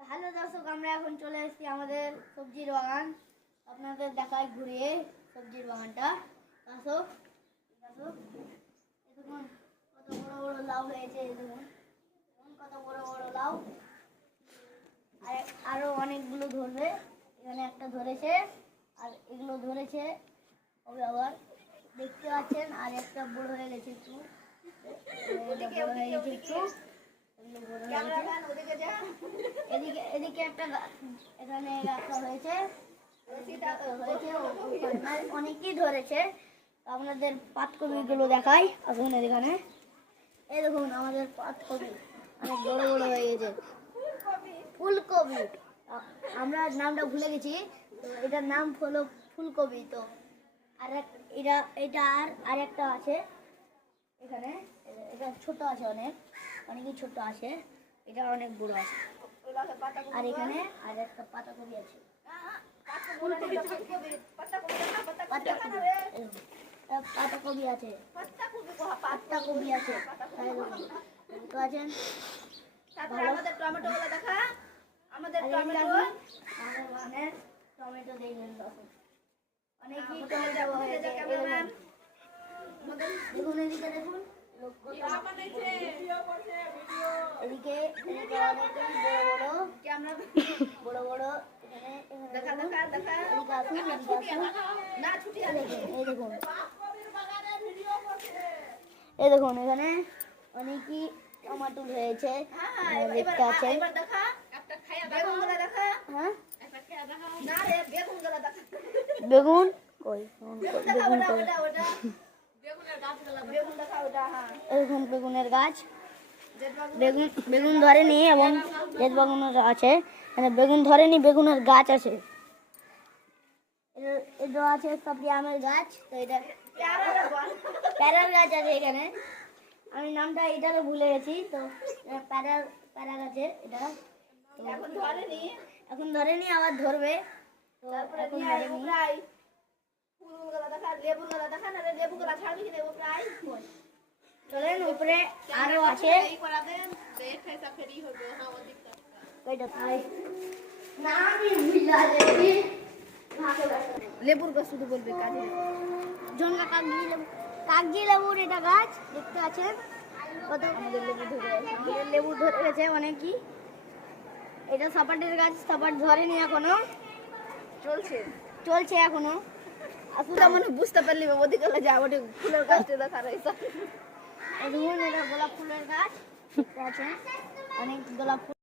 Hello দর্শক, আমরা এখন চলে এসেছি আমাদের সবজির বাগান। আপনাদের দেখায় ঘুরিয়ে সবজির বাগানটা। আসো আসো, দেখুন কত বড় বড় লাউ হয়েছে। দেখুন কত বড় বড় লাউ, আর আরো অনেকগুলো ধরবে। এখানে একটা ধরেছে, আর এগুলো ধরেছে ওই আবার দেখতে পাচ্ছেন। আর একটা বড় হয়ে গেছে একটু, বড় হয়ে গেছে একটু। এদিকে এদিকে একটা এখানে রাখা হয়েছে, অনেকই ধরেছে। আপনাদের পাতকপি গুলো দেখাই। আসুন এখানে, এই দেখুন আমাদের পাতকপি অনেক বড় বড় হয়ে গেছে। ফুলকপি, আমরা নামটা ভুলে গেছি, তো এটার নাম হলো ফুলকপি। তো আর এটা আর একটা আছে এখানে, এটা ছোট আছে, অনেকই ছোট আছে, এটা অনেক বড় আছে। আর এখানে আর একটা পাতাকপি আছে, পাতাকপি আছে, পাতাকপি আছে। আমাদের টমেটো গুলো দেখা, আমাদের টমেটো দেখবেন, অনেকই টমেটো হয়েছে। দেখুন এদিকে, দেখুন এদিকে বড় বড় এই দেখুন এখানে অনেকই টমাটো হয়েছে, দেখতে পাচ্ছেন। বেগুন কই, বেগুন কই, এরকম বেগুনের গাছ, বেগুন ধরেনি এবং জেট বেগুন আছে। মানে বেগুন ধরেনি, বেগুনের গাছ আছে। এটা আছে সবজি আমের গাছ। তো এটা প্যারার গাছ আছে এখানে, আমি নামটা এটাকে ভুলে গেছি। তো প্যারা গাছের এটা এখন ধরেনি, আবার ধরবে। তো এখন ধরেনি। চলেন উপরে আরো আছে, লেবুর গাছ শুধু বলবে, জঙ্গা কাগজি লেবুর এটা গাছ দেখতে আছেন। কত লেবু ধরে গেছে অনেকই। এটা সাপাটের গাছ, সাপাট ধরেনি এখনো, চলছে এখনো। আসলে মনে বুঝতে পারলি ওদিকে যা, ওটা ফুলের গাছটা দেখা রয়েছে। এটা গোলাপ ফুলের গাছ দেখতে আছেন, অনেক গোলাপ ফুল।